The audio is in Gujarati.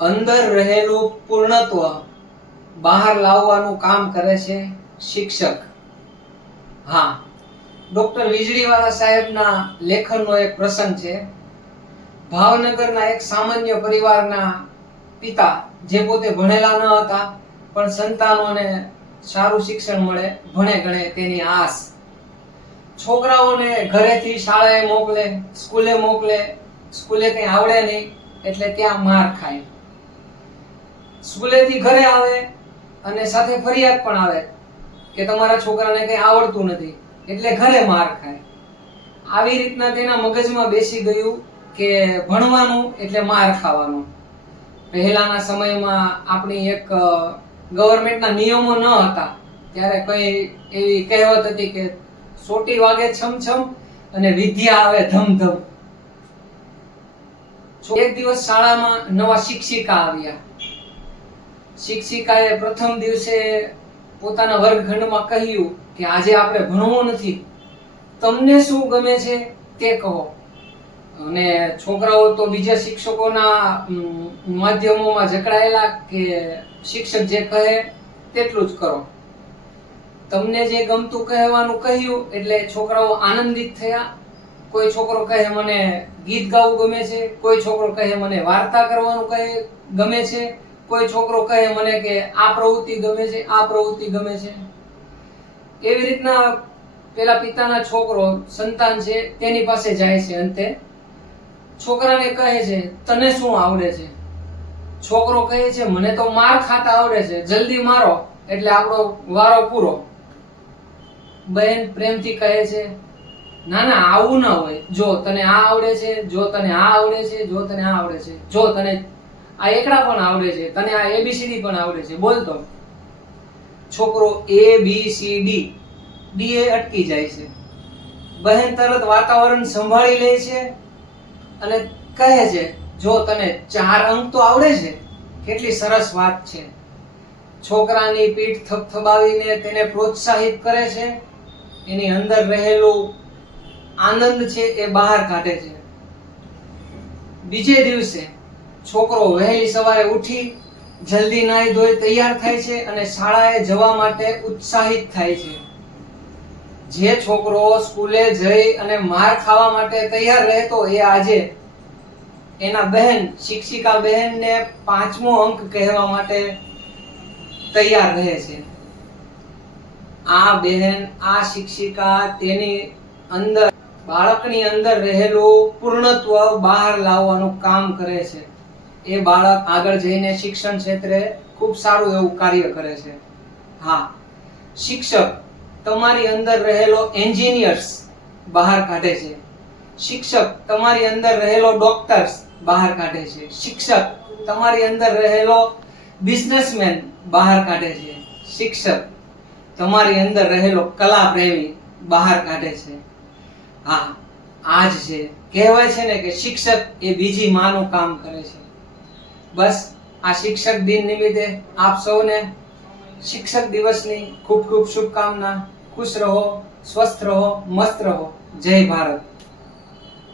અંદર રહેલું પૂર્ણત્વ બહાર લાવવાનું કામ કરે છે શિક્ષક. હા, ડોક્ટર વીજળીવાળા સાહેબના લેખનનો એક પ્રસંગ છે. ભાવનગરના એક સામાન્ય પરિવારના પિતા જે પોતે ભણેલા ન હતા પણ સંતાનોને સારું શિક્ષણ મળે, ભણે ગણે તેની આસ. છોકરાઓને ઘરેથી શાળાએ મોકલે, સ્કૂલે મોકલે, સ્કૂલે કંઈ આવડે નહીં એટલે ત્યાં માર ખાય. સ્કૂલેથી ઘરે આવે અને સાથે ફરિયાદ પણ આવે કે તમારા છોકરાને કંઈ આવડતું નથી એટલે ઘરે માર ખાય. આવી રીતના તેના મગજમાં બેસી ગયું કે ભણવાનું એટલે માર ખાવાનું. પહેલાના સમયમાં આપણી એક ગવર્મેન્ટના નિયમો ન હતા ત્યારે કઈ એવી કહેવત હતી કે સોટી વાગે છમછમ અને વિદ્યા આવે ધમધમ. એક દિવસ શાળામાં નવા શિક્ષિકા આવ્યા. શિક્ષિકાએ પ્રથમ દિવસે પોતાના વર્ગખંડમાં કહ્યું કે આજે આપણે ભણવું નથી, તમને શું ગમે છે તે કહો. અને છોકરાઓ તો બીજા શિક્ષકોના માધ્યમોમાં જકડાયેલા કે શિક્ષક જે કહે તેટલું જ કરો. તમને જે ગમતું કહેવાનું કહ્યું એટલે છોકરાઓ આનંદિત થયા. કોઈ છોકરો કહે મને ગીત ગાવું ગમે છે, કોઈ છોકરો કહે મને વાર્તા કરવાનું ગમે છે, કોઈ છોકરો કહે મને કે આ પ્રવૃત્તિ ગમે છે, આ પ્રવૃત્તિ ગમે છે. એવી રીતના પેલા પિતાના છોકરો સંતાન છે તેની પાસે જાય છે. અંતે છોકરાને કહે છે તને શું આવડે છે? છોકરો કહે છે મને તો માર ખાતા આવડે છે, જલ્દી મારો એટલે આપણો વારો પૂરો. બહેન પ્રેમથી કહે છે ના ના, આવું ના હોય, જો તને આ આવડે છે, જો તને આ આવડે છે, જો તને આ આવડે છે, જો તને આ એકડા પણ આવડે છે, તને આ એબીસીડી પણ આવડે છે, બોલતો. છોકરો ABCD એ અટકી જાય છે. બહેન તરત વાતાવરણ સંભાળી લે છે અને કહે છે જો તને 4 અંક તો આવડે છે, કેટલી સરસ વાત છે. છોકરાની પીઠ થપથપાવીને તેને પ્રોત્સાહિત કરે છે. એની અંદર રહેલું આનંદ છે એ બહાર કાઢે છે. બીજે દિવસે છોકરો વહેલી સવારે ઉઠી જલ્દી નાહી ધોઈ તૈયાર થાય છે અને શાળાએ જવા માટે ઉત્સાહિત થાય છે. જે છોકરો સ્કૂલે જઈ અને માર ખાવા માટે તૈયાર રહેતો એ આજે એના બહેન શિક્ષિકા બહેનને 5મો અંક કહેવા માટે તૈયાર રહે છે. આ બહેન, આ શિક્ષિકા તેની અંદર બાળકની અંદર રહેલું પૂર્ણત્વ બહાર લાવવાનું કામ કરે છે. એ બાળક આગળ જઈને શિક્ષણ ક્ષેત્રે ખૂબ સારું એવું કાર્ય કરે છે. હા, શિક્ષક તમારી અંદર રહેલો એન્જિનિયર્સ બહાર કાઢે છે. શિક્ષક તમારી અંદર રહેલો ડોક્ટર્સ બહાર કાઢે છે. શિક્ષક તમારી અંદર રહેલો બિઝનેસમેન બહાર કાઢે છે. શિક્ષક તમારી અંદર રહેલો કલા પ્રેમી બહાર કાઢે છે. હા, આજ છે. કહેવાય છે ને કે શિક્ષક એ બીજી માનું કામ કરે છે. બસ આ શિક્ષક દિન નિમિત્તે આપ સૌને શિક્ષક દિવસની ખૂબ ખૂબ શુભકામના. ખુશ રહો, સ્વસ્થ રહો, મસ્ત રહો. જય ભારત.